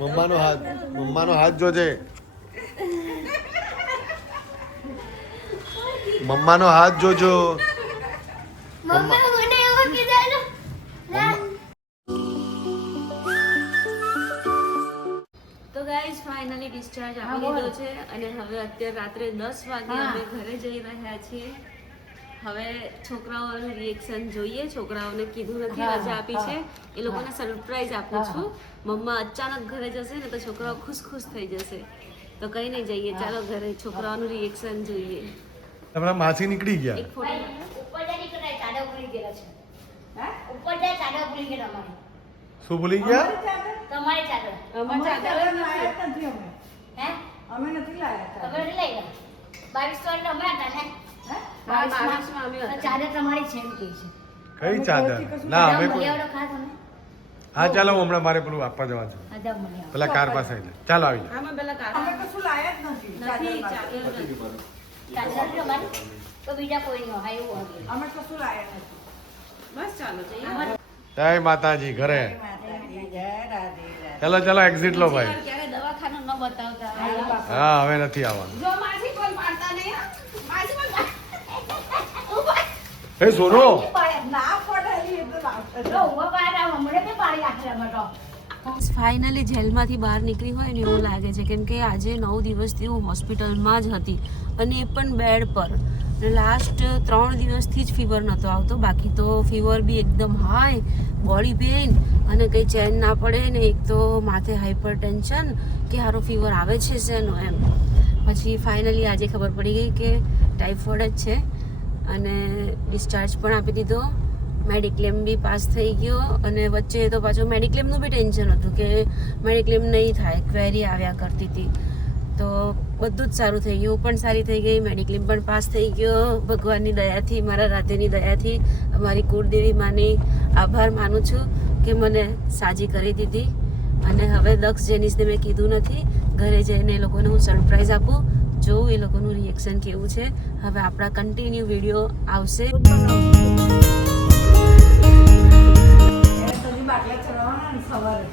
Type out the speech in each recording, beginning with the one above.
મમ્માનો હાથ જોજે. મમ્માનો હાથ જોજો. તો ગાઈઝ ફાઇનલી ડિસ્ચાર્જ આપી દીધો છે અને હવે અત્યારે રાત્રે 10 વાગે અમે ઘરે જઈ રહ્યા છીએ. હવે છોકરાઓનું રિએક્શન જોઈએ. છોકરાઓને કીધું નથી રજા આપી છે, એ લોકોને સરપ્રાઈઝ આપું છું. મમ્મા અચાનક ઘરે જશે ને તો છોકરાઓ ખુશ થઈ જશે. તો કઈ નહીં જઈએ, ચાલો ઘરે છોકરાઓનું રિએક્શન જોઈએ. તમારા માસી નીકળી ગયા. એક ફોટો ઉપર જાય નીકળે ચાડો ભૂલી ગયેલા છે. હા ઉપર જાય ચાડો ભૂલી ગયા તમારે. શું ભૂલી ગયા? તમારી ચાડો. અમાર ચાદર લાયા નથી અમે. હે અમે નથી લાયા. તમે લઈ ગયા 22 વાગે અમે હતા ને. હે બાવીસમાં અમે હતા. ચાદર તમારી છે એમ કહે છે. કઈ ચાદર? ના અમે કોઈ. મળ્યાવડો ખા તમે. હા ચાલો, હમણાં મારે પેલું આપવા જવાનું છે. આજા મળ્યા. પેલા કાર પાસે આવીને. ચાલો આવી જાઓ. આમાં પેલા અમે કાકા કશું લાયા જ નથી. નથી ચાદર ચાદર નથી. ચાદર તમારી તો બીજા કોઈ નહીં હોય એવું હોય. અમે કશું લાયા નથી. બસ ચાલો જઈએ. જય માતાજી. ઘરે માતાજી જય રાધે રાધે. ચાલો ચાલો એક્ઝિટ લો ભાઈ. ક્યારે દવાખાનું ન બતાવતા. હા હવે નથી આવવાનું. જો માસી કોઈ પાડતા નહીં હો. માસી કોઈ હે સોનો, ના પડેલી એ તો લાવશે. જો ઉભા પાડ્યા હમણે તે પાડી રાખે અમે તો. ફાઇનલી જેલમાંથી બહાર નીકળી હોય ને એવું લાગે છે, કેમ કે આજે 9 દિવસથી હું હોસ્પિટલમાં જ હતી અને એ પણ બેડ પર. લાસ્ટ 3 દિવસથી જ ફીવર નહોતો આવતો, બાકી તો ફીવર બી એકદમ હાઈ, બોડી પેઇન અને કંઈ ચેન ના પડે ને. એક તો માથે હાઇપર ટેન્શન કે હારો ફીવર આવે છે શેનો એમ. પછી ફાઇનલી આજે ખબર પડી ગઈ કે ટાઇફોઇડ જ છે અને ડિસ્ચાર્જ પણ આપી દીધો. મેડિક્લેમ બી પાસ થઈ ગયો અને વચ્ચે તો પાછું મેડિક્લેમનું બી ટેન્શન હતું કે મેડિક્લેમ નહીં થાય, ક્વેરી આવ્યા કરતી હતી. તો બધું જ સારું થઈ ગયું, હું પણ સારી થઈ ગઈ, મેડિક્લેમ પણ પાસ થઈ ગયો. ભગવાનની દયાથી, મારા રાધેની દયાથી, અમારી કુળદેવી માની આભાર માનું છું કે મને સાજી કરી દીધી. અને હવે દક્ષ જેનિસને મેં કીધું નથી, ઘરે જઈને એ લોકોને હું સરપ્રાઈઝ આપું, જોઉં એ લોકોનું રિએક્શન કેવું છે. હવે આપણા કન્ટિન્યુ વિડીયો આવશે. બાટલા ચડાવવાના ને સવારે.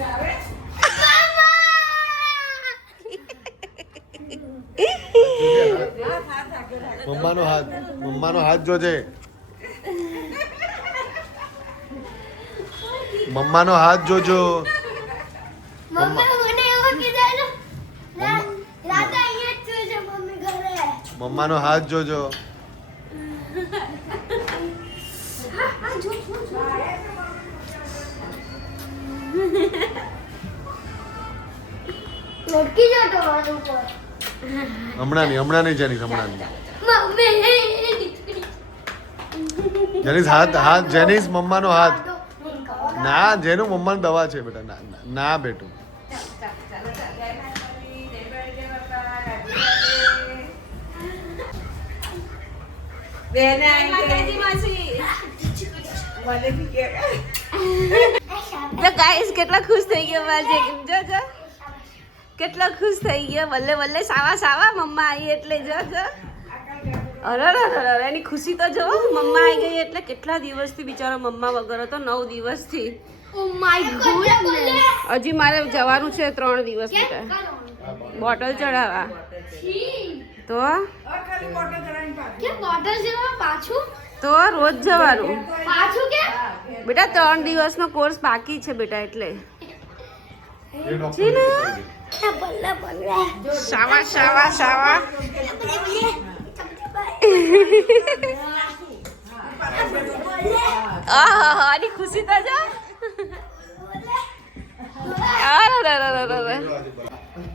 આવે મમ્માનો હાથ જોજે. મમ્માનો હાથ જોજો. મમ્મી મને એવું કીધું રાધા અહીંયા જ છે મમ્મી ઘરે. મમ્માનો હાથ જોજો. લડકી જો તમારું ઉપર. હમણાં નહીં જેનિસ, હમણાં નહીં. મમ્મી જેનિસ હાથ જેનિસ મમ્માનો હાથ. ના જેનું મમ્માની દવા છે બેટા. ના ના બેટું. બેને તો ગાઈસ કેટલા ખુશ થઈ ગયા માજે. જો કેટલા ખુશ થઈ ગયા. બલ્લે બલ્લે સાવા સાવા મમ્મા આવી એટલે જો. અરે એની ખુશી તો જો. મમ્મા આવી ગઈ એટલે કેટલા દિવસથી બિચારો મમ્મા વગર હતો, 9 દિવસથી. Oh my goodness. હજી મારે જવાનું છે 3 દિવસ માટે બોટલ ચડાવવા. તો ખાલી બોટલ ચડાવીને પાછી. કે બોટલ જેવા પાછું તો રોજ જવાનું પાછું કે બેટા. 3 દિવસનો કોર્સ બાકી છે બેટા, એટલે બલ્લા બલ્લા શાવા શાવા શાવા. આની ખુશી તો જો.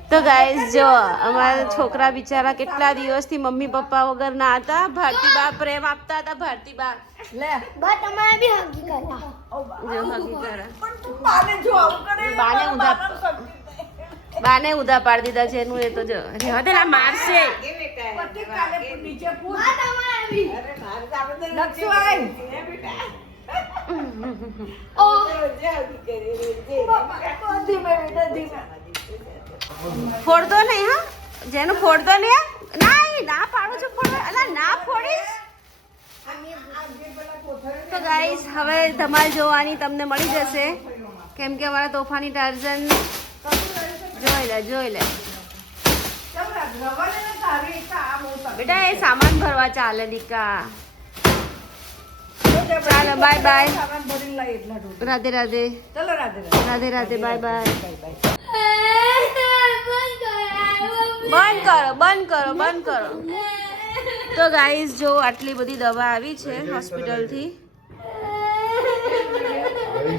તો ગાઈસ જો અમારા છોકરા બિચારા કેટલા દિવસથી મમ્મી પપ્પા વગર ના હતા. ભારતીબા પ્રેમ આપતા હતા. ભારતીબા લે બા તમારે બી હગી કરવા. જો હગી કરે. પણ તું બાને જો આવું કરે. બાને ઉધા પાડી દીધા છે એનું. એ તો જો રહેવા દે, આ મારશે. પતિ કાલે નીચે પૂછ. બા તમારે બી લક્ષુ આય. ઓ ફોડતો નહીં હા, જેનું ફોડતો નહીં. ના પાડું છું ફોડવા. અલા ના ફોડીશ. તો ગાઈસ હવે ધમાલ જોવાની તમને મળી જશે કેમ કે અમારા તોફાની ટાર્ઝન જોઈ લે બેટા એ સામાન ભરવા ચાલે દીકા ચાલો bye bye Radhe Radhe Radhe Radhe bye bye બંધ કરો તો ગાઈસ જો આટલી બધી દવા આવી છે હોસ્પિટલથી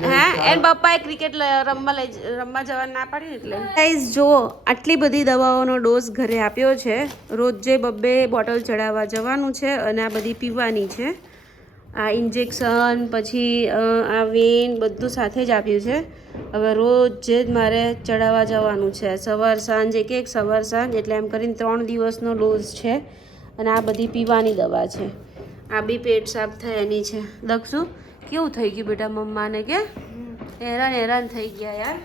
હા એન પપ્પાએ ક્રિકેટ રમવા જવા ના પાડી ને એટલે ગાઈસ જો આટલી બધી દવાઓનો ડોઝ ઘરે આપ્યો છે રોજ જે 2 બોટલ ચડાવવા જવાનું છે અને આ બધી પીવાની છે આ ઇન્જેક્શન પછી આ વેન બધું સાથે જ આપ્યું છે હવે રોજ જે જ મારે ચડાવવા જવાનું છે સવાર સાંજ એક સવાર સાંજ એટલે એમ કરીને 3 દિવસનો ડોઝ છે અને આ બધી પીવાની દવા છે આ બી પેટ સાફ થાય એની છે દક્ષુ કેવું થઈ ગયું બેટા મમ્માને કે હેરાન થઈ ગયા યાર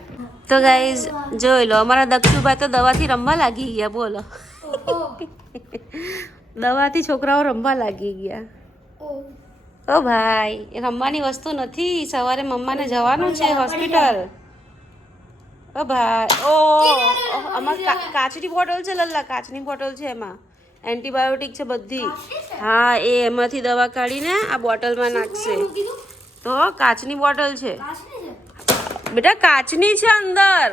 તો ગાઈઝ જોઈ લો અમારા દક્ષુભાઈ તો દવાથી રમવા લાગી ગયા બોલો દવાથી છોકરાઓ રમવા લાગી ગયા ઓ ભાઈ એ રમવાની વસ્તુ નથી સવારે મમ્માને જવાનું છે હોસ્પિટલ ઓ ભાઈ ઓ આમાં કાચની બોટલ છે લલ્લા કાચની બોટલ છે એમાં એન્ટીબાયોટિક છે બધી હા એ એમાંથી દવા કાઢીને આ બોટલમાં નાખશે તો કાચની બોટલ છે બેટા કાચની છે અંદર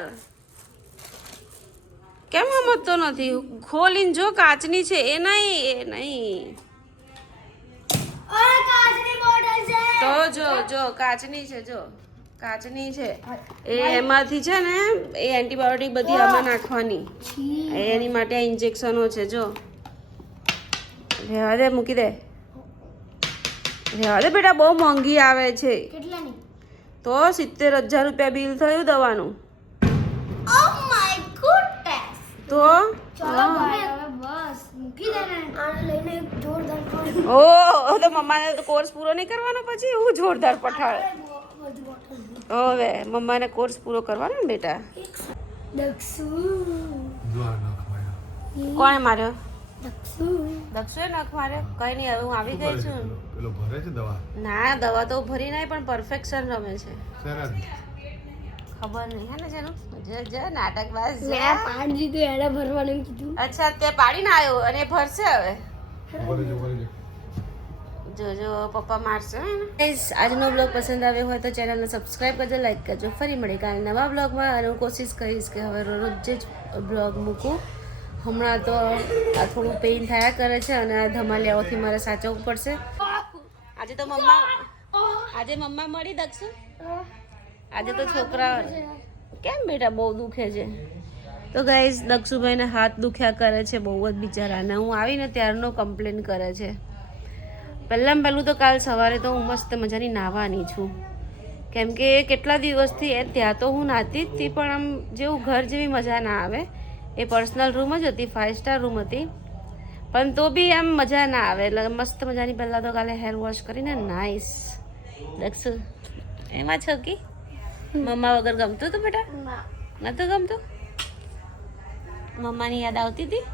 કેમ સમજતો નથી ખોલીને જો કાચની છે એ નહીં તો જો કાચની છે જો કાચની છે એ એમાંથી છે ને એ એન્ટીબાયોટિક બધી આમાં નાખવાની એની માટે આ ઇન્જેક્શનો છે જો રહેવા દે મૂકી દે રહેવા દે બેટા બહુ મોંઘી આવે છે તો 70,000 રૂપિયા બિલ થયું દવાનું તો ઓ તો મમ્માને તો કોર્સ પૂરો નહીં કરવાનો પછી એવું જોરદાર પઠાળ હવે મમ્માને કોર્સ પૂરો કરવાનો ને બેટા કોણે માર્યો દક્ષુએ નખ માર્યો કઈ નહીં હવે હું આવી ગઈ છું પેલો ભરે છે દવા ના દવા તો ભરી નહીં પણ પરફેક્શન રમે છે શેનાથી? ખબર નહીં હે ને જેનું જે નાટકબાજ છે પાડી દીધું એને ભરવાનું કીધું અચ્છા તે પાડીને આવ્યો અને એ ભરશે હવે ભરે છે. જો પપ્પા મારશે ગાઈસ આજનો બ્લોગ પસંદ આવ્યો હોય તો ચેનલને સબસ્ક્રાઇબ કરજો લાઈક કરજો ફરી મળી કાલે નવા બ્લોગમાં અને હું કોશિશ કરીશ કે હવે રોજ જ બ્લોગ મૂકું હમણાં તો આ થોડું પેઇન થયા કરે છે અને આ ધમાલિયાઓથી મારે સાચવવું પડશે આજે તો મમ્મા મળી દક્ષુ આજે તો છોકરા કેમ બેટા બહુ દુખે છે તો ગાઈઝ દક્ષુભાઈને હાથ દુખ્યા કરે છે બહુ જ બિચારાને હું આવીને ત્યારનો કમ્પ્લેન કરે છે પહેલું તો કાલ સવારે તો હું મસ્ત મજાની નાહવાની છું કેમ કે કેટલા દિવસથી ત્યાં તો હું નાહતી જ હતી પણ આમ જેવું ઘર જેવી મજા ના આવે એ પર્સનલ રૂમ જ હતી 5 સ્ટાર રૂમ હતી પણ તો બી આમ મજા ના આવે એટલે મસ્ત મજાની પહેલાં તો કાલે હેર વોશ કરીને નાઈસ દક્ષુ એમાં છોકી મમ્મા વગર ગમતું હતું બેટા નતું ગમતું મમ્માની યાદ આવતી હતી